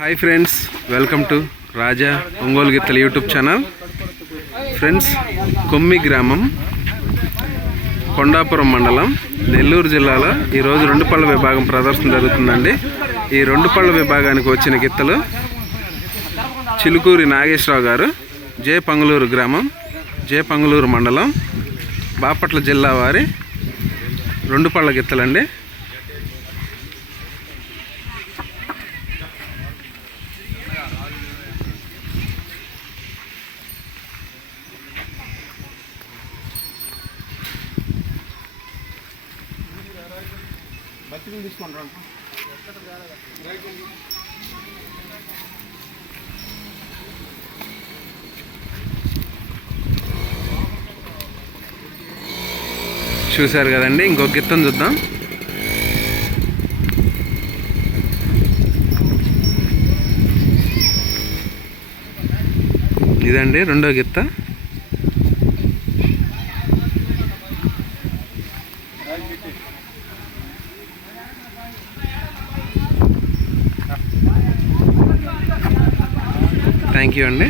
Hi friends welcome to Raja Ongole గిత్తల YouTube channel friends Kommi గ్రామం కొండాపురం మండలం నెల్లూరు జిల్లాలో ఈరోజు రెండు పళ్ళ విభాగం ప్రదర్శన జరుగుతుందండి. ఈ రెండు పళ్ళ విభాగానికి వచ్చిన గిత్తలు చిలుకూరి నాగేశ్వరరావు గారు జే పంగులూరు గ్రామం జే పంగులూరు మండలం బాపట్ల జిల్లా వారి రెండు పళ్ళ గిత్తలండి. చూశారు కదండి ఇంకొక గిత్తం చూద్దాం. ఇదండి రెండో గిత్త. థ్యాంక్ యూ అండి.